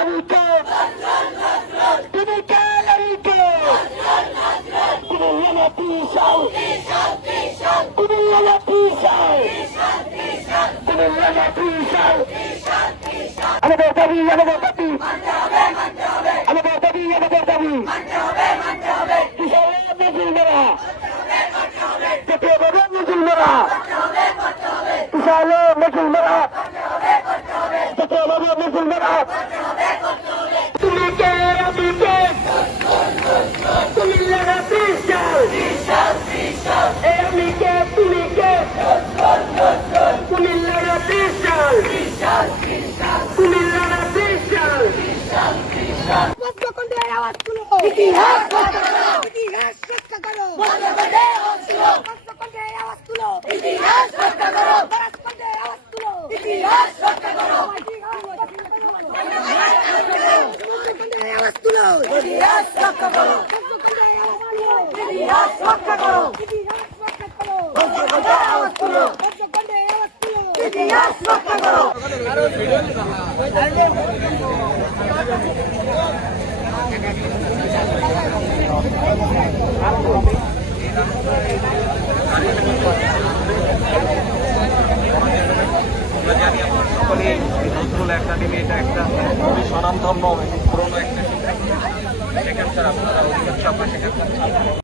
লড়িকে তুমি কে লড়িকে তুমি হলো পিসাল তুমি হলো পিসাল তুমি হলো পিসাল আমাদের দাবি আমাদের দাবি আমাদের দাবি আমাদের দাবি কিসের মুসলমানরা কেটে দেবে মুসলমানরা কিসের মুসলমানরা কেটে দেবে মুসলমানরা তুমি কে আমি কে তুমি লাগা পিসাল আমি কে তুমি কে তুমি লাগা পিসাল তুমি লাগা পিসাল আওয়াজ তুলো ইতিহাস রক্ষা করো ইতিহাস রক্ষা করো বঙ্গবন্ধের আওয়াজ তুলো বঙ্গবন্ধের আওয়াজ তুলো ইতিহাস রক্ষা করো বঙ্গবন্ধের আওয়াজ তুলো ইতিহাস রক্ষা করো বঙ্গবন্ধের আওয়াজ তুলো ইতিহাস রক্ষা করো ইতিহাস রক্ষা করো ইতিহাস রক্ষা করো বঙ্গবন্ধের আওয়াজ তুলো বঙ্গবন্ধের আওয়াজ তুলো ইতিহাস রক্ষা করো নজরুল একাডেমি এটা একটা খুবই স্বনামধন্য এবং পুরনো একটা সেখানকার আপনারা অধিকাংশ আপনার সেখানকার